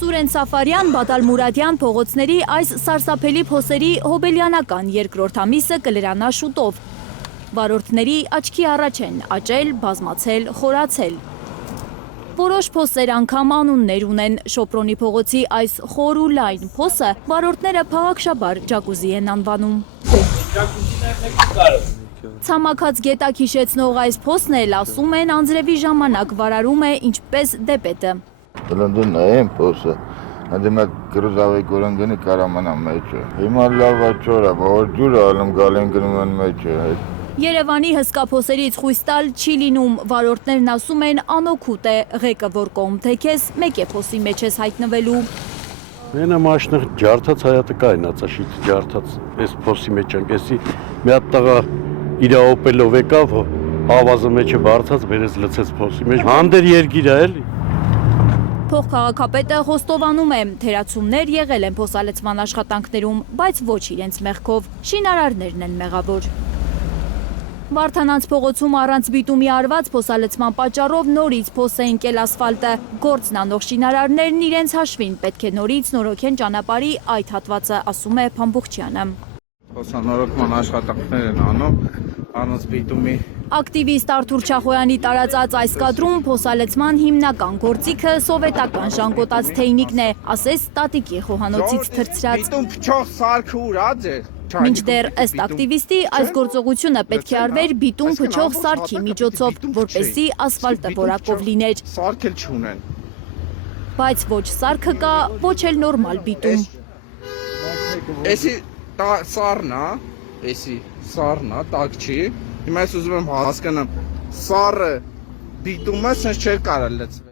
Սուրեն Սաֆարյան, Բադալ Մուրադյան փողոցների այս սարսափելի փոսերի հոբելյանական երկրորդ ամիսը կլրանա շուտով։ Վարորդների աչքի առաջ են աճել, բազմացել, խորացել։ Որոշ փոսեր անգամ անուններ ունեն։ Շոպրոնի փողոցի այս խոր ու լայն փոսը վարորդները փաղաքշաբար ջակուզի են անվանում։ Ցամաքած գետակ հիշեցնող այս փոսն էլ ասում են անձրևի ժամանակ վարարում է ինչպես դեպետը։ Լնդուն նայեմ փոսը, αντί կրուզավեկ օրանգնի կարամանա մեջը։ Հիմա լավ աչորա, որ ջուրը ալում գալեն գնում են մեջը։ Երևանի հսկա փոսերից խույս տալ չի լինում, վարորդներն ասում են անօգուտ է, ղեկը որ կողմ թեքես, մեկ է փոսի մեջ ես հայտնվելու։ Մենա մաշնը ջարդած հայատը կայնացա շիտ ջարդած, այս փոսի մեջ այնպեսի մի հատ տղա իր օպելով եկավ, ավազը մեջը բարձած, բերեց լցեց փոսի մեջ, հանդեր երգիր է էլի։ Փոխքաղաքապետը խոստովանում է, թերացումներ եղել են փոսալեցման աշխատանքներում, բայց ոչ իրենց մեղքով, շինարարներն են մեղավոր։ Վարդանանց փողոցում առանց բիտումի արված փոսալեցման պատճառով նորից փոս է ընկել ասֆալտը։ Գործն անող շինարարներն իրենց հաշվին պետք է նորից նորոգեն ճանապարհի այդ հատվածը, ասում է Փամբուխչյանը։ Փոսանորոգման աշխատանքներ են անում առանց բիտումի։ Ակտիվիստ Արթուր Չախոյանի տարածած այս կադրում փոսալեցման հիմնական գործիքը սովետական ժանգոտած թեյնիկն է, ասես տատիկի խոհանոցից թրծրած։ Բիտում փչող սարքը ուրած է։ Մինչդեռ ըստ ակտիվիստի այս գործողությունը պետք է արվեր բիտում փչող սարքի միջոցով, որպեսզի ասֆալտը որակով լիներ։ Սարք էլ չունեն։ Բայց ոչ սարքը կա, ոչ էլ նորմալ բիտում։ Էսի սառն է, էսի սառն է, տակ չի։ Հիմա ես ուզում եմ հասկանամ, սառը բիտումը sense չէր կարա լցվել։